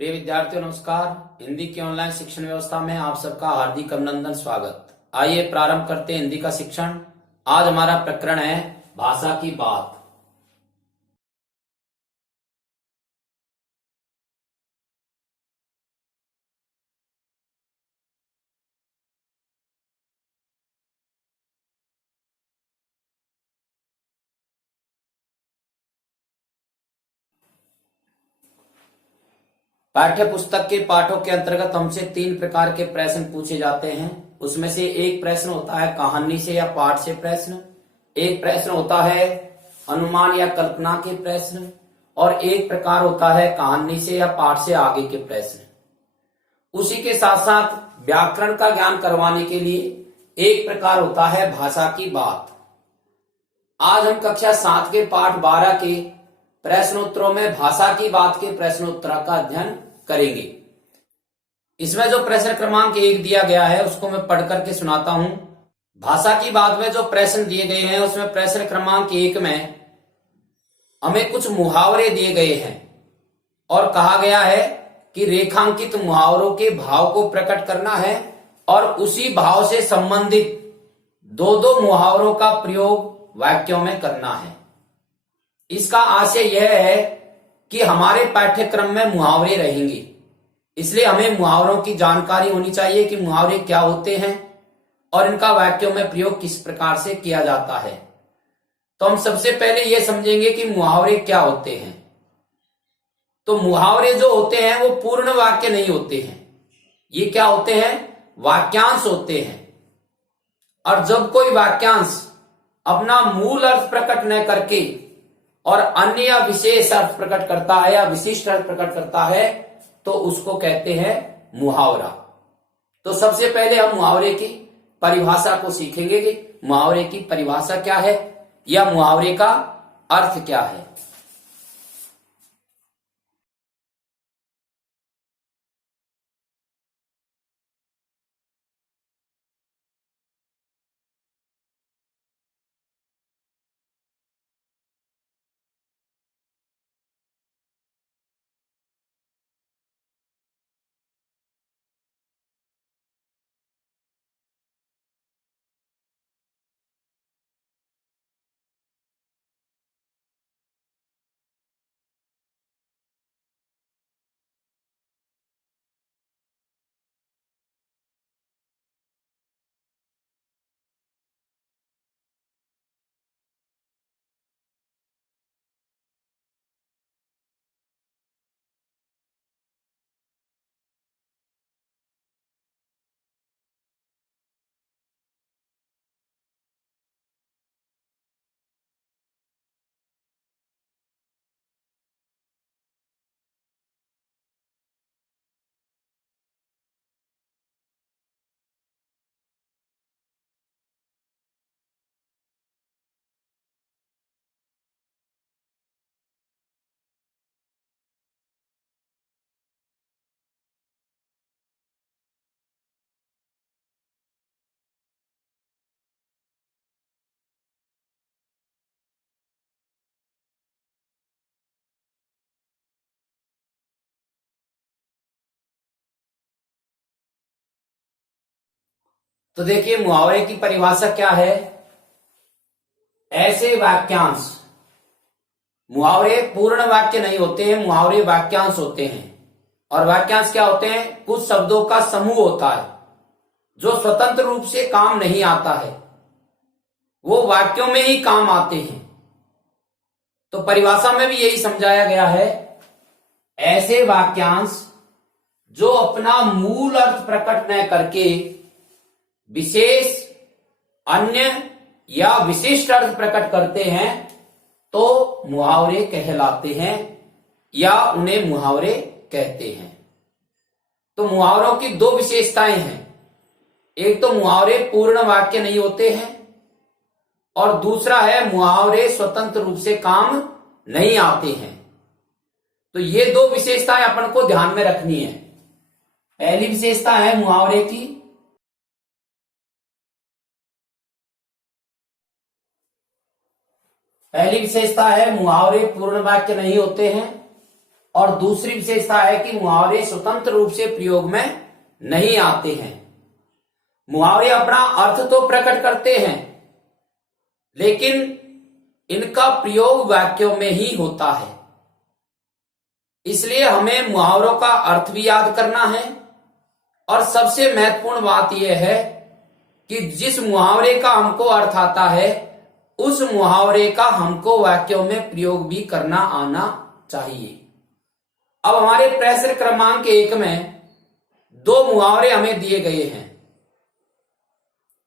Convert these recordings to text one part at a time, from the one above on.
प्रिय विद्यार्थियों नमस्कार। हिंदी की ऑनलाइन शिक्षण व्यवस्था में आप सबका हार्दिक अभिनंदन स्वागत। आइए प्रारंभ करते हैं हिंदी का शिक्षण। आज हमारा प्रकरण है भाषा की बात। पाठ्य पुस्तक के पाठों के अंतर्गत हमसे 3 प्रकार के प्रश्न पूछे जाते हैं। उसमें से एक प्रश्न होता है कहानी से या पाठ से प्रश्न, एक प्रश्न होता है अनुमान या कल्पना के प्रश्न, और एक प्रकार होता है कहानी से या पाठ से आगे के प्रश्न। उसी के साथ साथ व्याकरण का ज्ञान करवाने के लिए एक प्रकार होता है भाषा की बात। आज हम कक्षा 7 के पाठ 12 के प्रश्नोत्तरों में भाषा की बात के प्रश्नोत्तर का अध्ययन करेंगे। इसमें जो प्रश्न क्रमांक 1 दिया गया है उसको मैं पढ़ करके सुनाता हूं। भाषा की बात में जो प्रश्न दिए गए हैं उसमें प्रश्न क्रमांक 1 में हमें कुछ मुहावरे दिए गए हैं और कहा गया है कि रेखांकित मुहावरों के भाव को प्रकट करना है और उसी भाव से संबंधित दो मुहावरों का प्रयोग वाक्यों में करना है। इसका आशय यह है कि हमारे पाठ्यक्रम में मुहावरे रहेंगे, इसलिए हमें मुहावरों की जानकारी होनी चाहिए कि मुहावरे क्या होते हैं और इनका वाक्यों में प्रयोग किस प्रकार से किया जाता है। तो हम सबसे पहले यह समझेंगे कि मुहावरे क्या होते हैं। तो मुहावरे जो होते हैं वो पूर्ण वाक्य नहीं होते हैं, ये क्या होते हैं, वाक्यांश होते हैं। और जब कोई वाक्यांश अपना मूल अर्थ प्रकट न करके और अन्य या विशेष अर्थ प्रकट करता है या विशिष्ट अर्थ प्रकट करता है तो उसको कहते हैं मुहावरा। तो सबसे पहले हम मुहावरे की परिभाषा को सीखेंगे कि मुहावरे की परिभाषा क्या है या मुहावरे का अर्थ क्या है। तो देखिए मुहावरे की परिभाषा क्या है। ऐसे वाक्यांश, मुहावरे पूर्ण वाक्य नहीं होते हैं, मुहावरे वाक्यांश होते हैं। और वाक्यांश क्या होते हैं, कुछ शब्दों का समूह होता है जो स्वतंत्र रूप से काम नहीं आता है, वो वाक्यों में ही काम आते हैं। तो परिभाषा में भी यही समझाया गया है, ऐसे वाक्यांश जो अपना मूल अर्थ प्रकट न करके विशेष, अन्य या विशिष्ट अर्थ प्रकट करते हैं तो मुहावरे कहलाते हैं या उन्हें मुहावरे कहते हैं। तो मुहावरों की 2 विशेषताएं हैं। एक तो मुहावरे पूर्ण वाक्य नहीं होते हैं और दूसरा है मुहावरे स्वतंत्र रूप से काम नहीं आते हैं। तो ये 2 विशेषताएं अपन को ध्यान में रखनी है। पहली विशेषता है मुहावरे की, मुहावरे पूर्ण वाक्य नहीं होते हैं और दूसरी विशेषता है कि मुहावरे स्वतंत्र रूप से प्रयोग में नहीं आते हैं। मुहावरे अपना अर्थ तो प्रकट करते हैं, लेकिन इनका प्रयोग वाक्यों में ही होता है। इसलिए हमें मुहावरों का अर्थ भी याद करना है, और सबसे महत्वपूर्ण बात यह है कि जिस मुहावरे का हमको अर्थ आता है उस मुहावरे का हमको वाक्यों में प्रयोग भी करना आना चाहिए। अब हमारे प्रश्न क्रमांक 1 में 2 मुहावरे हमें दिए गए हैं।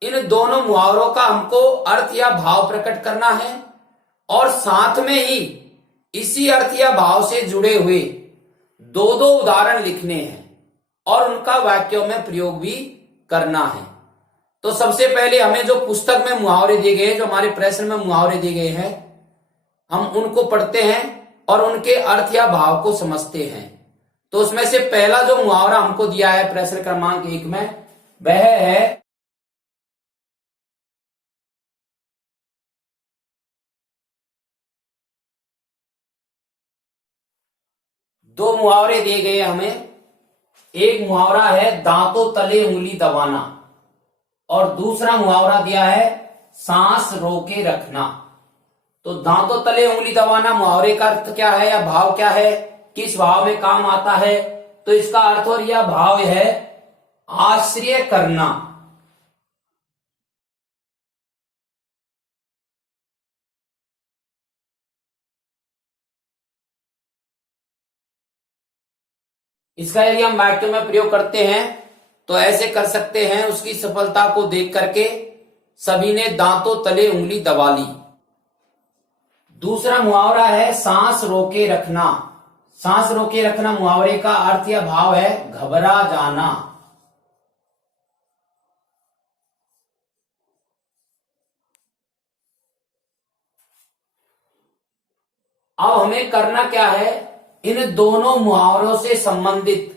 इन दोनों मुहावरों का हमको अर्थ या भाव प्रकट करना है, और साथ में ही इसी अर्थ या भाव से जुड़े हुए 2 उदाहरण लिखने हैं और उनका वाक्यों में प्रयोग भी करना है। तो सबसे पहले हमें जो पुस्तक में मुहावरे दिए गए हैं, जो हमारे प्रश्न में मुहावरे दिए गए हैं, हम उनको पढ़ते हैं और उनके अर्थ या भाव को समझते हैं। तो उसमें से पहला जो मुहावरा हमको दिया है प्रश्न क्रमांक 1 में, वह है दो मुहावरे दिए गए हमें। एक मुहावरा है दांतों तले उंगली दबाना, और दूसरा मुहावरा दिया है सांस रोके रखना। तो दांतों तले उंगली दबाना मुहावरे का अर्थ क्या है या भाव क्या है, किस भाव में काम आता है? तो इसका अर्थ और यह भाव है आश्रय करना। इसका यदि हम वाक्यों में प्रयोग करते हैं तो ऐसे कर सकते हैं, उसकी सफलता को देख करके सभी ने दांतों तले उंगली दबा ली। दूसरा मुहावरा है सांस रोके रखना। सांस रोके रखना मुहावरे का अर्थ या भाव है घबरा जाना। अब हमें करना क्या है, इन दोनों मुहावरों से संबंधित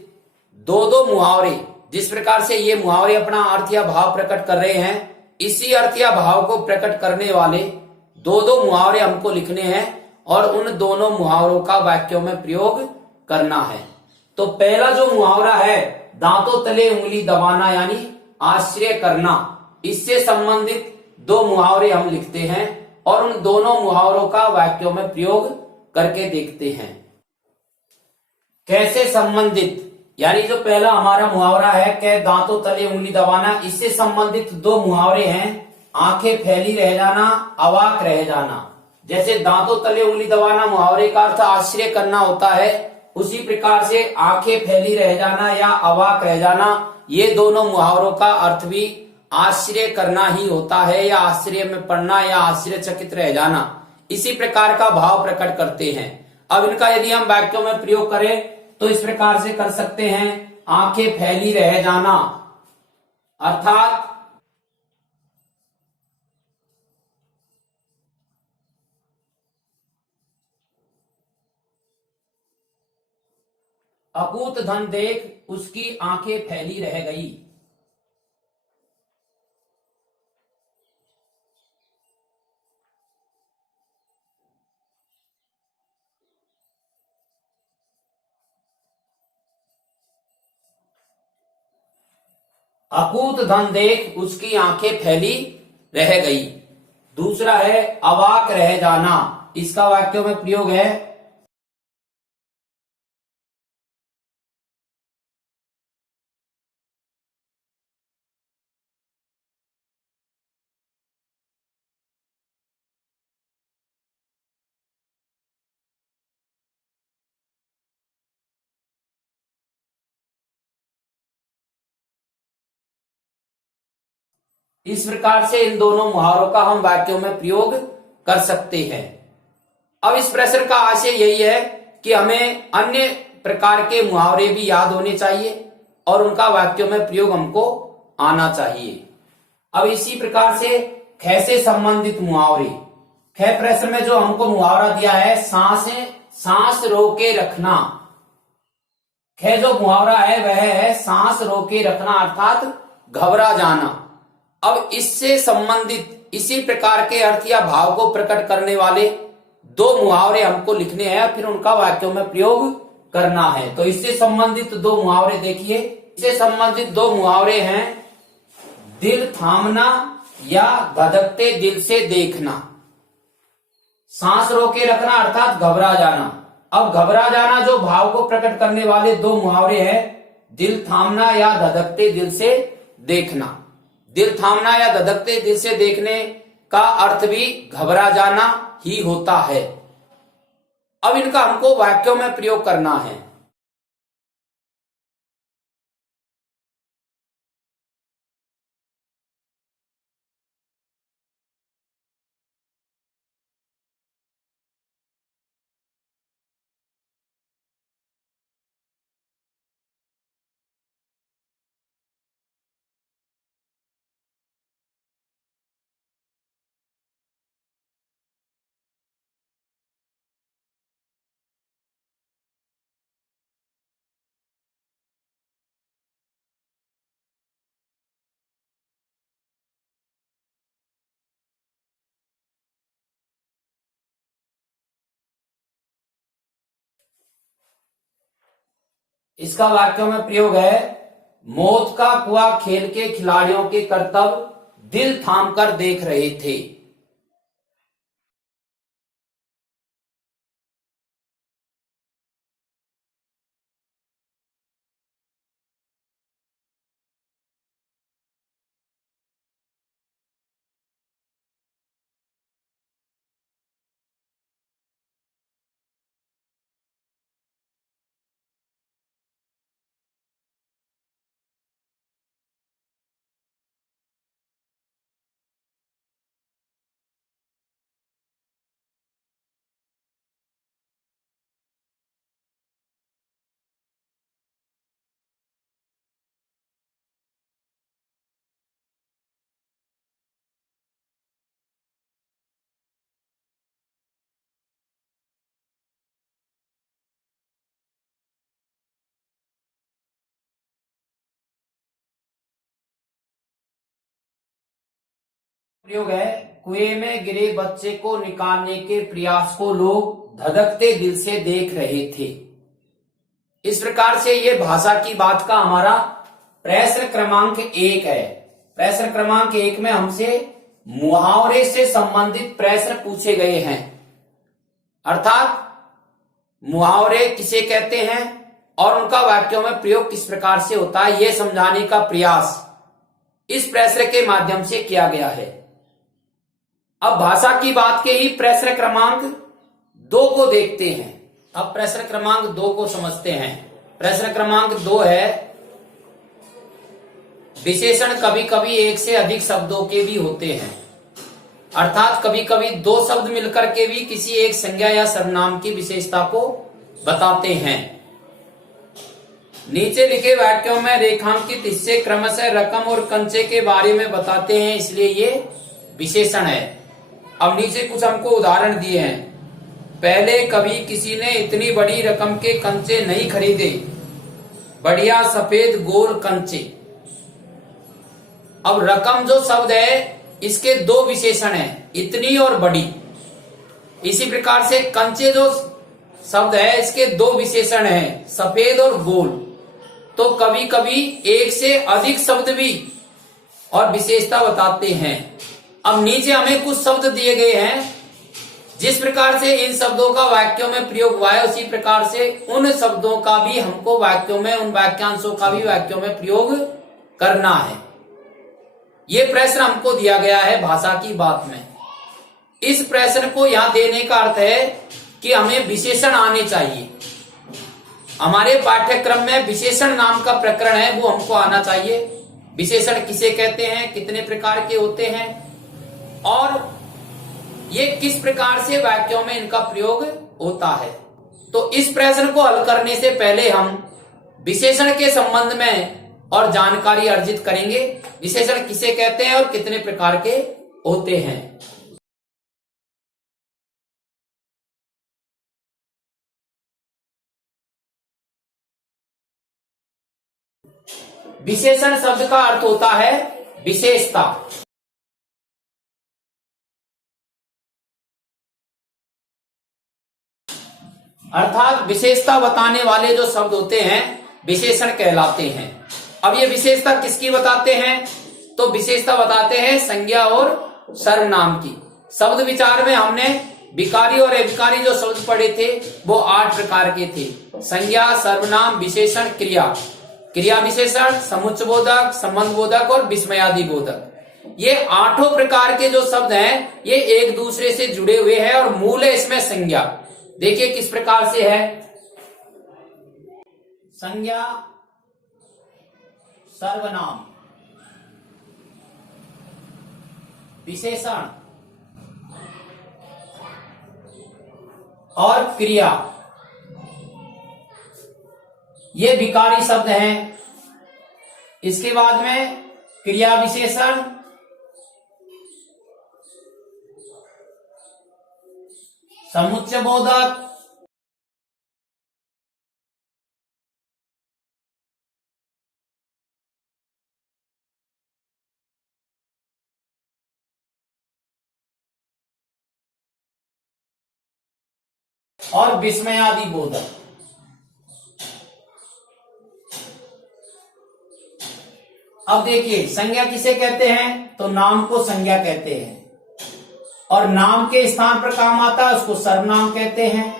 2 मुहावरे, जिस प्रकार से ये मुहावरे अपना अर्थ या भाव प्रकट कर रहे हैं, इसी अर्थ या भाव को प्रकट करने वाले 2 मुहावरे हमको लिखने हैं और उन दोनों मुहावरों का वाक्यों में प्रयोग करना है। तो पहला जो मुहावरा है दांतों तले उंगली दबाना यानी आश्रय करना, इससे संबंधित 2 मुहावरे हम लिखते हैं और उन दोनों मुहावरों का वाक्यों में प्रयोग करके देखते हैं। कैसे संबंधित, यानी जो पहला हमारा मुहावरा है के दांतों तले उंगली दबाना, इससे संबंधित 2 मुहावरे हैं आंखें फैली रह जाना, अवाक रह जाना। जैसे दांतों तले उंगली दबाना मुहावरे का अर्थ आश्रय करना होता है, उसी प्रकार से आंखें फैली रह जाना या अवाक रह जाना, ये दोनों मुहावरों का अर्थ भी आश्चर्य करना ही होता है, या आश्चर्य में पड़ना या आश्चर्यचकित रह जाना। इसी प्रकार का भाव प्रकट करते हैं। अब इनका यदि हम वाक्यों में प्रयोग करें तो इस प्रकार से कर सकते हैं, आंखें फैली रह जाना अर्थात अकूत धन देख उसकी आंखें फैली रह गई। अकूत धन देख उसकी आंखें फैली रह गई। दूसरा है अवाक रह जाना, इसका वाक्यों में प्रयोग है इस प्रकार से इन दोनों मुहावरों का हम वाक्यों में प्रयोग कर सकते हैं। अब इस प्रश्न का आशय यही है कि हमें अन्य प्रकार के मुहावरे भी याद होने चाहिए और उनका वाक्यों में प्रयोग हमको आना चाहिए। अब इसी प्रकार से ख से संबंधित मुहावरे, ख प्रश्न में जो हमको मुहावरा दिया है सांस रोके रखना। ख जो मुहावरा है वह है सांस रोके रखना अर्थात घबरा जाना। अब इससे संबंधित इसी प्रकार के अर्थ या भाव को प्रकट करने वाले 2 मुहावरे हमको लिखने हैं, फिर उनका वाक्यों में प्रयोग करना है। तो इससे संबंधित दो मुहावरे देखिए। इससे संबंधित दो मुहावरे हैं दिल थामना या धधकते दिल से देखना। सांस रोके रखना अर्थात घबरा जाना। अब घबरा जाना जो भाव को प्रकट करने वाले दो मुहावरे हैं दिल थामना या धधकते दिल से देखना। दिल थामना या धधकते दिल से देखने का अर्थ भी घबरा जाना ही होता है। अब इनका हमको वाक्यों में प्रयोग करना है। इसका वाक्यों में प्रयोग है मौत का कुआं खेल के खिलाड़ियों के करतब दिल थाम कर देख रहे थे। प्रयोग है कुएं में गिरे बच्चे को निकालने के प्रयास को लोग धधकते दिल से देख रहे थे। इस प्रकार से ये भाषा की बात का हमारा प्रश्न क्रमांक 1 है। प्रश्न क्रमांक 1 में हमसे मुहावरे से संबंधित प्रश्न पूछे गए हैं, अर्थात मुहावरे किसे कहते हैं और उनका वाक्यों में प्रयोग किस प्रकार से होता है यह समझाने का प्रयास इस प्रश्न के माध्यम से किया गया है। अब भाषा की बात के ही प्रश्न क्रमांक 2 को देखते हैं। अब प्रश्न क्रमांक 2 को समझते हैं। प्रश्न क्रमांक 2 है विशेषण कभी कभी एक से अधिक शब्दों के भी होते हैं, अर्थात कभी कभी 2 शब्द मिलकर के भी किसी एक संज्ञा या सर्वनाम की विशेषता को बताते हैं। नीचे लिखे वाक्यों में रेखांकित हिस्से क्रमशः रकम और कंचे के बारे में बताते हैं, इसलिए ये विशेषण है। अब नीचे कुछ हमको उदाहरण दिए हैं। पहले कभी किसी ने इतनी बड़ी रकम के कंचे नहीं खरीदे, बढ़िया सफेद गोल कंचे। अब रकम जो शब्द है इसके 2 विशेषण हैं, इतनी और बड़ी। इसी प्रकार से कंचे जो शब्द है इसके 2 विशेषण हैं, सफेद और गोल। तो कभी कभी एक से अधिक शब्द भी और विशेषता बताते हैं। अब नीचे हमें कुछ शब्द दिए गए हैं, जिस प्रकार से इन शब्दों का वाक्यों में प्रयोग हुआ है उसी प्रकार से उन शब्दों का भी हमको वाक्यों में, उन वाक्यांशों का भी वाक्यों में प्रयोग करना है। ये प्रश्न हमको दिया गया है भाषा की बात में। इस प्रश्न को यहां देने का अर्थ है कि हमें विशेषण आने चाहिए। हमारे पाठ्यक्रम में विशेषण नाम का प्रकरण है वो हमको आना चाहिए। विशेषण किसे कहते हैं, कितने प्रकार के होते हैं और ये किस प्रकार से वाक्यों में इनका प्रयोग होता है। तो इस प्रश्न को हल करने से पहले हम विशेषण के संबंध में और जानकारी अर्जित करेंगे। विशेषण किसे कहते हैं और कितने प्रकार के होते हैं। विशेषण शब्द का अर्थ होता है विशेषता। अर्थात विशेषता बताने वाले जो शब्द होते हैं विशेषण कहलाते हैं। अब ये विशेषता किसकी बताते हैं? तो विशेषता बताते हैं संज्ञा और सर्वनाम की। शब्द विचार में हमने विकारी और अविकारी जो शब्द पढ़े थे वो 8 प्रकार के थे। संज्ञा, सर्वनाम, विशेषण, क्रिया, क्रिया विशेषण, समुच्चयबोधक, संबंधबोधक और विस्मयादि बोधक। ये 8 प्रकार के जो शब्द हैं ये एक दूसरे से जुड़े हुए हैं और मूल है इसमें संज्ञा। देखिए किस प्रकार से है। संज्ञा, सर्वनाम, विशेषण और क्रिया, ये विकारी शब्द हैं। इसके बाद में क्रिया विशेषण, समुच्चयबोधक, और विस्मयादि बोधक। अब देखिए संज्ञा किसे कहते हैं? तो नाम को संज्ञा कहते हैं और नाम के स्थान पर काम आता है उसको सर्वनाम कहते हैं।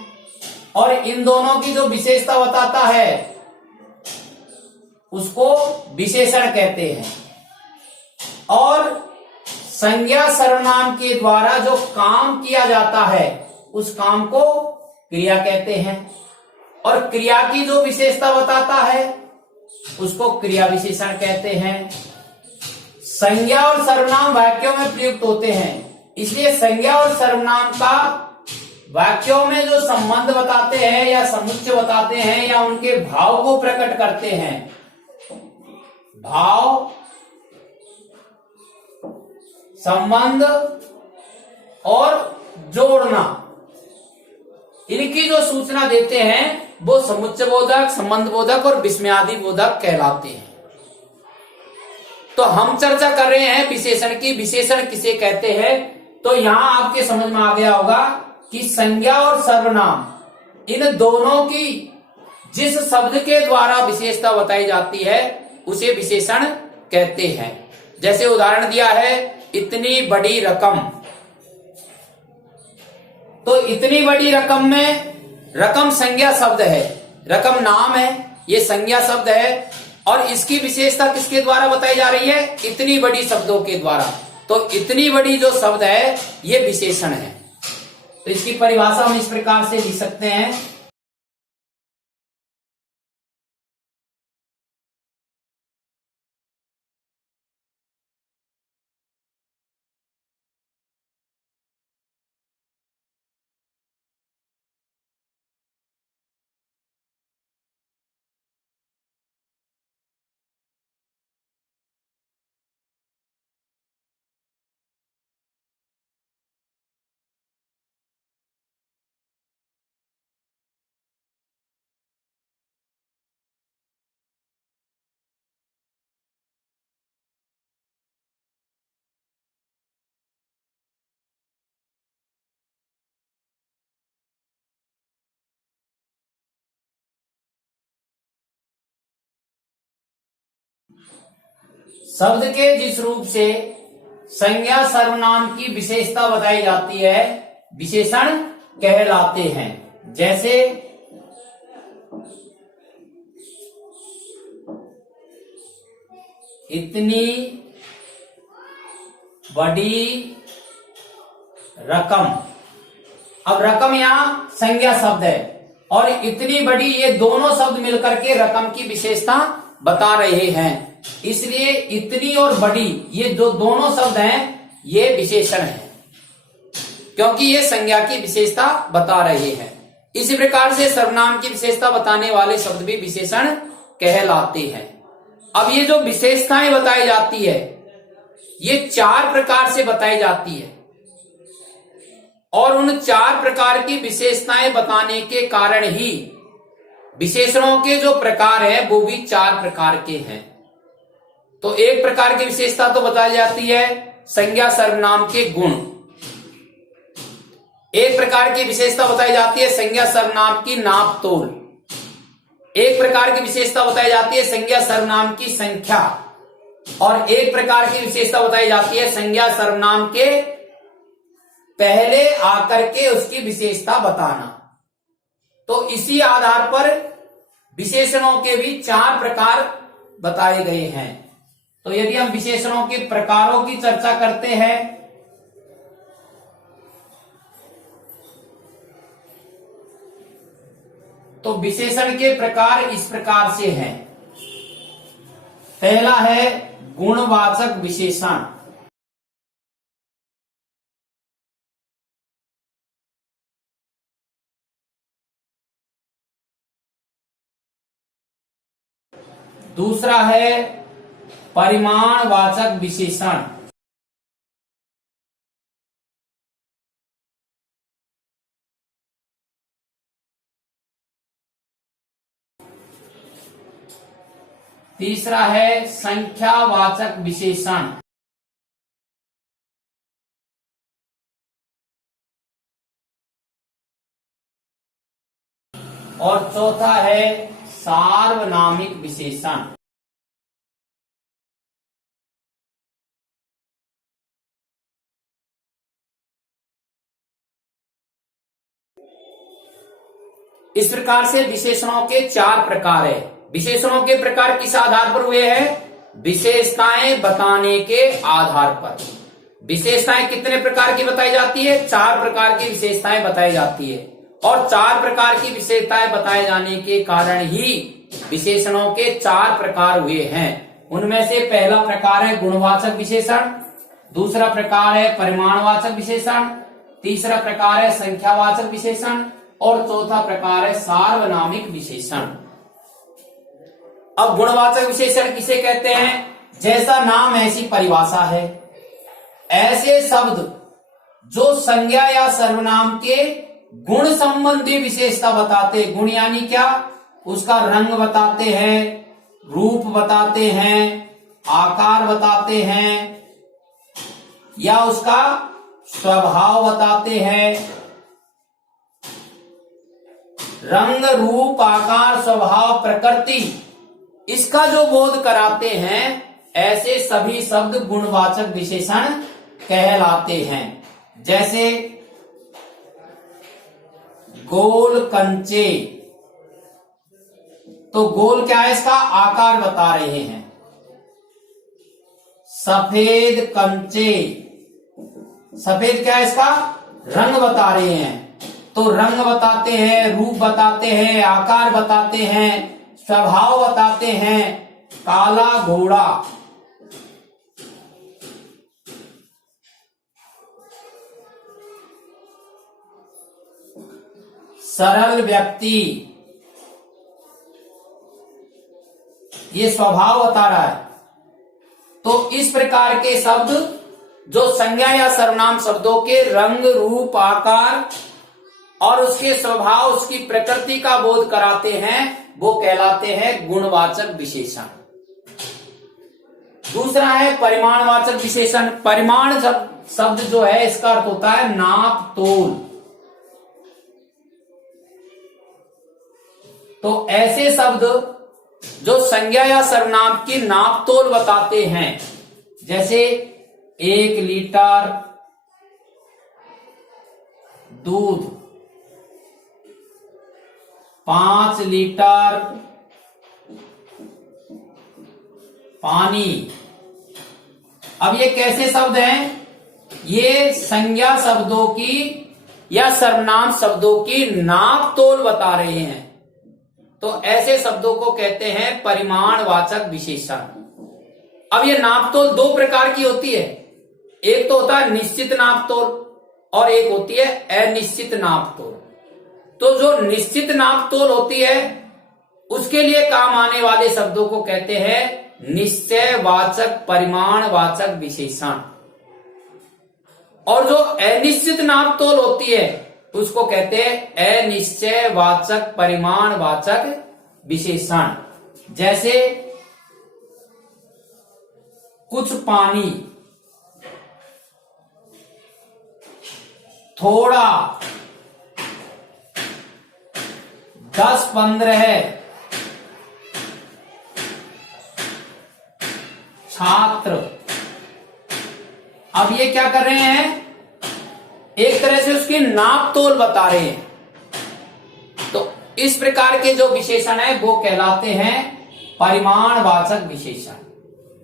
और इन दोनों की जो विशेषता बताता है उसको विशेषण कहते हैं। और संज्ञा सर्वनाम के द्वारा जो काम किया जाता है उस काम को क्रिया कहते हैं। और क्रिया की जो विशेषता बताता है उसको क्रिया विशेषण कहते हैं। संज्ञा और सर्वनाम वाक्यों में प्रयुक्त होते हैं, इसलिए संज्ञा और सर्वनाम का वाक्यों में जो संबंध बताते हैं या समुच्चय बताते हैं या उनके भाव को प्रकट करते हैं, भाव, संबंध और जोड़ना, इनकी जो सूचना देते हैं वो समुच्चयबोधक, संबंधबोधक और विस्मयादि बोधक कहलाते हैं। तो हम चर्चा कर रहे हैं विशेषण की। विशेषण किसे कहते हैं? तो यहां आपके समझ में आ गया होगा कि संज्ञा और सर्वनाम इन दोनों की जिस शब्द के द्वारा विशेषता बताई जाती है उसे विशेषण कहते हैं। जैसे उदाहरण दिया है इतनी बड़ी रकम, तो इतनी बड़ी रकम में रकम संज्ञा शब्द है, रकम नाम है, ये संज्ञा शब्द है और इसकी विशेषता किसके द्वारा बताई जा रही है? इतनी बड़ी शब्दों के द्वारा। तो इतनी बड़ी जो शब्द है ये विशेषण है। तो इसकी परिभाषा हम इस प्रकार से लिख सकते हैं। शब्द के जिस रूप से संज्ञा सर्वनाम की विशेषता बताई जाती है विशेषण कहलाते हैं। जैसे इतनी बड़ी रकम। अब रकम यहां संज्ञा शब्द है और इतनी बड़ी, ये दोनों शब्द मिलकर के रकम की विशेषता बता रहे हैं, इसलिए इतनी और बड़ी ये जो दोनों शब्द हैं ये विशेषण है, क्योंकि ये संज्ञा की विशेषता बता रहे हैं। इसी प्रकार से सर्वनाम की विशेषता बताने वाले शब्द भी विशेषण कहलाते हैं। अब ये जो विशेषताएं बताई जाती है ये 4 प्रकार से बताई जाती है और उन 4 प्रकार की विशेषताएं बताने के कारण ही विशेषणों के जो प्रकार है वो भी 4 प्रकार के हैं। तो एक प्रकार की विशेषता तो बताई जाती है संज्ञा सर्वनाम के गुण, एक प्रकार की विशेषता बताई जाती है संज्ञा सर्वनाम की नाप तोल। एक प्रकार की विशेषता बताई जाती है संज्ञा सर्वनाम की संख्या। और एक प्रकार की विशेषता बताई जाती है संज्ञा सर्वनाम के पहले आकर के उसकी विशेषता बताना। तो इसी आधार पर विशेषणों के भी 4 प्रकार बताए गए हैं। तो यदि हम विशेषणों के प्रकारों की चर्चा करते हैं तो विशेषण के प्रकार इस प्रकार से हैं। पहला है गुणवाचक विशेषण। दूसरा है परिमाणवाचक विशेषण। तीसरा है संख्यावाचक विशेषण। और चौथा है सार्वनामिक विशेषण। इस प्रकार से विशेषणों के 4 प्रकार है। विशेषणों के प्रकार किस आधार पर हुए हैं? विशेषताएं बताने के आधार पर। विशेषताएं कितने प्रकार की बताई जाती है? 4 प्रकार की विशेषताएं बताई जाती है। और 4 प्रकार की विशेषताएं बताए जाने के कारण ही विशेषणों के 4 प्रकार हुए हैं। उनमें से पहला प्रकार है गुणवाचक विशेषण, दूसरा प्रकार है परिमाणवाचक विशेषण, तीसरा प्रकार है संख्यावाचक विशेषण और चौथा प्रकार है सार्वनामिक विशेषण। अब गुणवाचक विशेषण किसे कहते हैं? जैसा नाम ऐसी परिभाषा है। ऐसे शब्द जो संज्ञा या सर्वनाम के गुण संबंधी विशेषता बताते। गुण यानी क्या? उसका रंग बताते हैं, रूप बताते हैं, आकार बताते हैं या उसका स्वभाव बताते हैं। रंग, रूप, आकार, स्वभाव, प्रकृति, इसका जो बोध कराते हैं, ऐसे सभी शब्द गुणवाचक विशेषण कहलाते हैं। जैसे गोल कंचे, तो गोल क्या है? इसका आकार बता रहे हैं। सफेद कंचे, सफेद क्या है? इसका रंग बता रहे हैं। तो रंग बताते हैं, रूप बताते हैं, आकार बताते हैं, स्वभाव बताते हैं। काला घोड़ा, सरल व्यक्ति, ये स्वभाव बता रहा है। तो इस प्रकार के शब्द जो संज्ञा या सर्वनाम शब्दों के रंग, रूप, आकार और उसके स्वभाव, उसकी प्रकृति का बोध कराते हैं, वो कहलाते हैं गुणवाचक विशेषण। दूसरा है परिमाणवाचक विशेषण। परिमाण शब्द जो है इसका अर्थ होता है नाप तोल। तो ऐसे शब्द जो संज्ञा या सर्वनाम की नाप तोल बताते हैं, जैसे 1 लीटर दूध, 5 लीटर पानी। अब ये कैसे शब्द हैं? ये संज्ञा शब्दों की या सर्वनाम शब्दों की नाप तोल बता रहे हैं। तो ऐसे शब्दों को कहते हैं परिमाणवाचक विशेषण। अब ये नापतोल 2 प्रकार की होती है। एक तो होता है निश्चित नापतोल और एक होती है अनिश्चित नापतोल। तो जो निश्चित नापतोल होती है उसके लिए काम आने वाले शब्दों को कहते हैं निश्चयवाचक परिमाणवाचक विशेषण। और जो अनिश्चित नापतोल होती है उसको कहते हैं अनिश्चयवाचक परिमाणवाचक विशेषण। जैसे कुछ पानी, थोड़ा, 10-15 छात्र। अब ये क्या कर रहे हैं, एक तरह से उसकी नाप तोल बता रहे हैं। तो इस प्रकार के जो विशेषण है वो कहलाते हैं परिमाणवाचक विशेषण।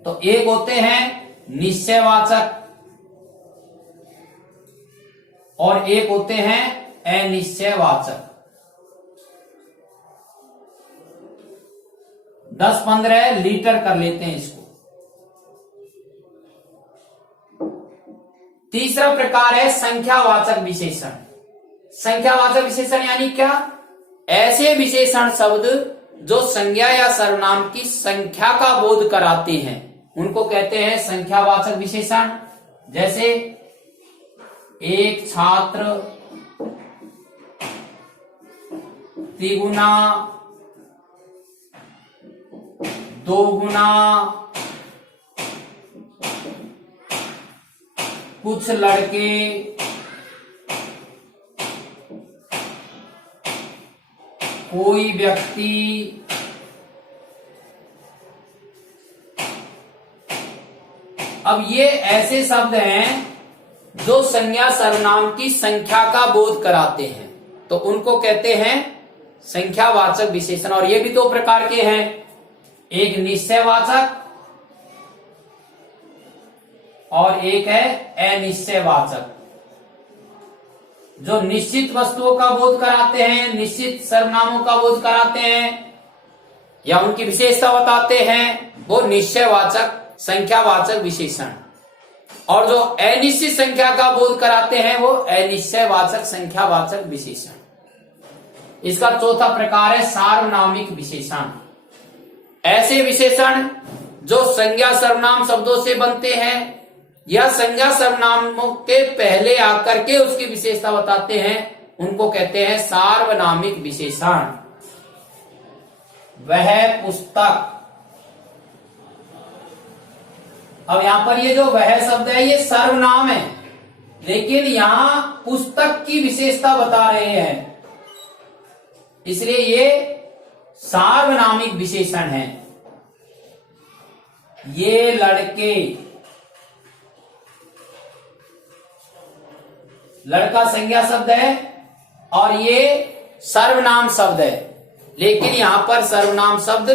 तो एक होते हैं निश्चयवाचक और एक होते हैं अनिश्चयवाचक। 10-15 लीटर कर लेते हैं इसको। तीसरा प्रकार है संख्यावाचक विशेषण। संख्यावाचक विशेषण यानी क्या, ऐसे विशेषण शब्द जो संज्ञा या सर्वनाम की संख्या का बोध कराते हैं उनको कहते हैं संख्यावाचक विशेषण। जैसे एक छात्र, तिगुना, दोगुना, कुछ लड़के, कोई व्यक्ति, अब ये ऐसे शब्द हैं जो संज्ञा सर्वनाम की संख्या का बोध कराते हैं, तो उनको कहते हैं संख्यावाचक विशेषण। और ये भी दो प्रकार के हैं, एक निश्चयवाचक और एक है अनिश्चयवाचक। जो निश्चित वस्तुओं का बोध कराते हैं, निश्चित सर्वनामों का बोध कराते हैं या उनकी विशेषता बताते हैं, वो निश्चयवाचक संख्यावाचक विशेषण। और जो अनिश्चित संख्या का बोध कराते हैं वो अनिश्चयवाचक संख्यावाचक विशेषण। इसका चौथा प्रकार है सार्वनामिक विशेषण। ऐसे विशेषण जो संज्ञा सर्वनाम शब्दों से बनते हैं या संज्ञा सर्वनामों के पहले आकर के उसकी विशेषता बताते हैं, उनको कहते हैं सार्वनामिक विशेषण। वह पुस्तक, अब यहां पर ये जो वह शब्द है ये सर्वनाम है, लेकिन यहां पुस्तक की विशेषता बता रहे हैं, इसलिए ये सार्वनामिक विशेषण है। ये लड़के, लड़का संज्ञा शब्द है और ये सर्वनाम शब्द है, लेकिन यहां पर सर्वनाम शब्द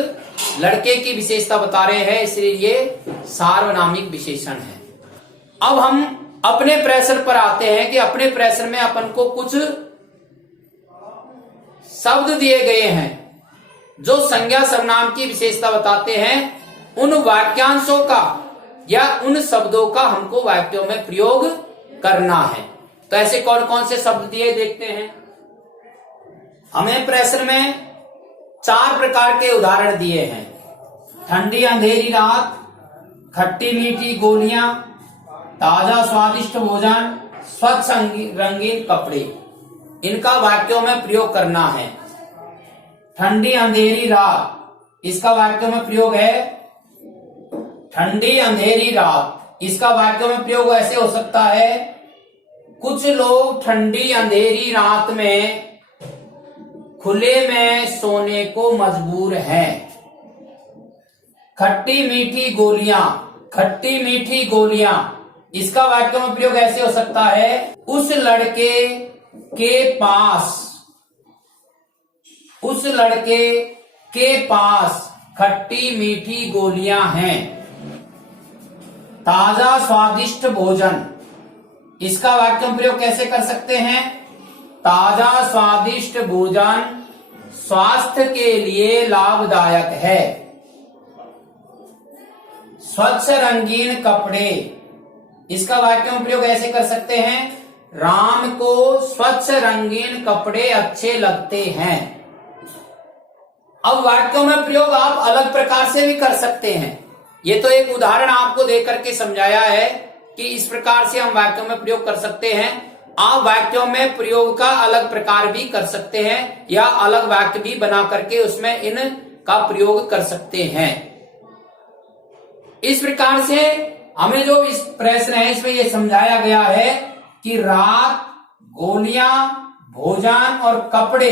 लड़के की विशेषता बता रहे हैं, इसलिए ये सार्वनामिक विशेषण है। अब हम अपने प्रश्न पर आते हैं कि अपने प्रश्न में अपन को कुछ शब्द दिए गए हैं जो संज्ञा सर्वनाम की विशेषता बताते हैं। उन वाक्यांशों का या उन शब्दों का हमको वाक्यों में प्रयोग करना है। तो ऐसे कौन कौन से शब्द दिए देखते हैं। हमें प्रश्न में 4 प्रकार के उदाहरण दिए हैं। ठंडी अंधेरी रात, खट्टी मीठी गोलियां, ताजा स्वादिष्ट भोजन, स्वच्छ रंगीन कपड़े। इनका वाक्यों में प्रयोग करना है। ठंडी अंधेरी रात, इसका वाक्यों में प्रयोग है ठंडी अंधेरी रात। इसका वाक्यों में प्रयोग ऐसे हो सकता है, कुछ लोग ठंडी अंधेरी रात में खुले में सोने को मजबूर हैं। खट्टी मीठी गोलियां, खट्टी मीठी गोलियां, इसका वाक्य में प्रयोग ऐसे हो सकता है, उस लड़के के पास, उस लड़के के पास खट्टी मीठी गोलियां हैं। ताजा स्वादिष्ट भोजन, इसका वाक्य में प्रयोग कैसे कर सकते हैं, ताजा स्वादिष्ट भोजन स्वास्थ्य के लिए लाभदायक है। स्वच्छ रंगीन कपड़े, इसका वाक्य में प्रयोग ऐसे कर सकते हैं, राम को स्वच्छ रंगीन कपड़े अच्छे लगते हैं। अब वाक्यों में प्रयोग आप अलग प्रकार से भी कर सकते हैं। ये तो एक उदाहरण आपको देकर के समझाया है कि इस प्रकार से हम वाक्यों में प्रयोग कर सकते हैं। आप वाक्यों में प्रयोग का अलग प्रकार भी कर सकते हैं या अलग वाक्य भी बना करके उसमें इन का प्रयोग कर सकते हैं। इस प्रकार से हमें जो इस प्रश्न है इसमें यह समझाया गया है कि रात गोलियां, भोजन और कपड़े,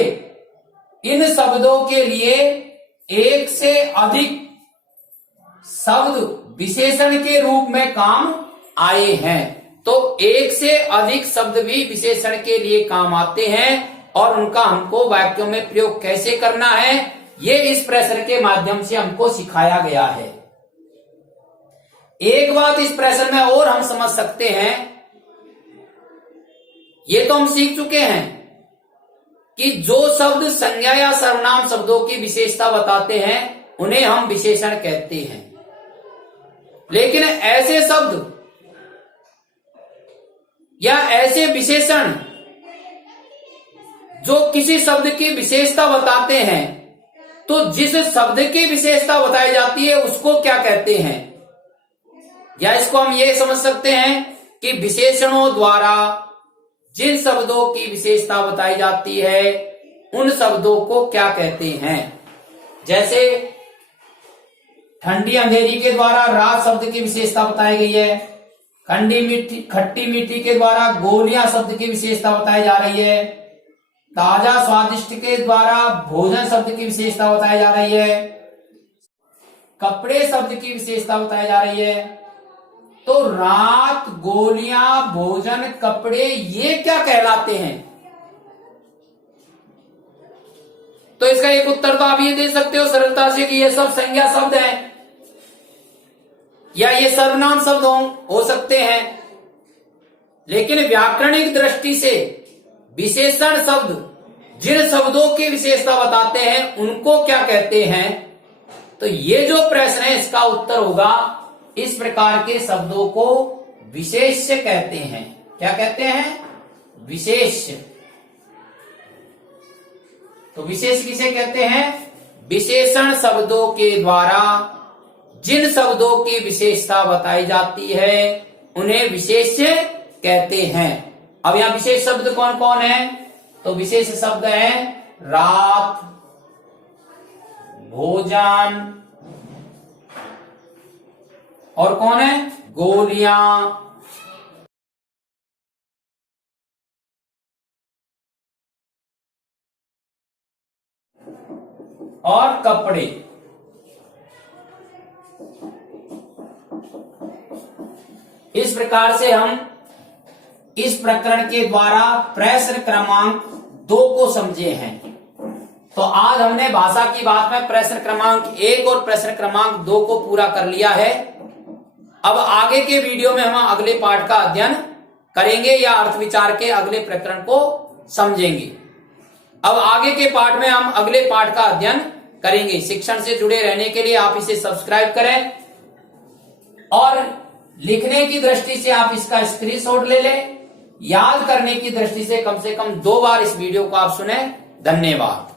इन शब्दों के लिए एक से अधिक शब्द विशेषण के रूप में काम आए हैं। तो एक से अधिक शब्द भी विशेषण के लिए काम आते हैं और उनका हमको वाक्यों में प्रयोग कैसे करना है, ये इस प्रश्न के माध्यम से हमको सिखाया गया है। एक बात इस प्रश्न में और हम समझ सकते हैं, ये तो हम सीख चुके हैं कि जो शब्द संज्ञा या सर्वनाम शब्दों की विशेषता बताते हैं उन्हें हम विशेषण कहते हैं। लेकिन ऐसे शब्द या ऐसे विशेषण जो किसी शब्द की विशेषता बताते हैं, तो जिस शब्द की विशेषता बताई जाती है उसको क्या कहते हैं? या इसको हम ये समझ सकते हैं कि विशेषणों द्वारा जिन शब्दों की विशेषता बताई जाती है उन शब्दों को क्या कहते हैं। जैसे ठंडी अंधेरी के द्वारा रात शब्द की विशेषता बताई गई है, खट्टी मीठी के द्वारा गोलियां शब्द की विशेषता बताई जा रही है, ताजा स्वादिष्ट के द्वारा भोजन शब्द की विशेषता बताई जा रही है, कपड़े शब्द की विशेषता बताई जा रही है। तो रात, गोलियां, भोजन, कपड़े, ये क्या कहलाते हैं? तो इसका एक उत्तर तो आप ये दे सकते हो सरलता से कि ये सब संज्ञा शब्द हैं या ये सर्वनाम शब्द हो सकते हैं। लेकिन व्याकरणिक दृष्टि से विशेषण शब्द जिन शब्दों की विशेषता बताते हैं उनको क्या कहते हैं? तो ये जो प्रश्न है इसका उत्तर होगा, इस प्रकार के शब्दों को विशेष्य कहते हैं। क्या कहते हैं? विशेष्य। तो विशेष किसे कहते हैं? विशेषण शब्दों के द्वारा जिन शब्दों की विशेषता बताई जाती है उन्हें विशेष्य कहते हैं। अब यहां विशेष शब्द कौन कौन है? तो विशेष शब्द है रात, भोजन, और कौन है? गोलियां, और कपड़े। इस प्रकार से हम इस प्रकरण के द्वारा प्रश्न क्रमांक 2 को समझे हैं। तो आज हमने भाषा की बात में प्रश्न क्रमांक 1 और प्रश्न क्रमांक 2 को पूरा कर लिया है। अब आगे के वीडियो में हम अगले पाठ का अध्ययन करेंगे या अर्थ विचार के अगले प्रकरण को समझेंगे। अब आगे के पाठ में हम अगले पाठ का अध्ययन करेंगे। शिक्षण से जुड़े रहने के लिए आप इसे सब्सक्राइब करें और लिखने की दृष्टि से आप इसका स्क्रीनशॉट ले लें। याद करने की दृष्टि से कम 2 बार इस वीडियो को आप सुने। धन्यवाद।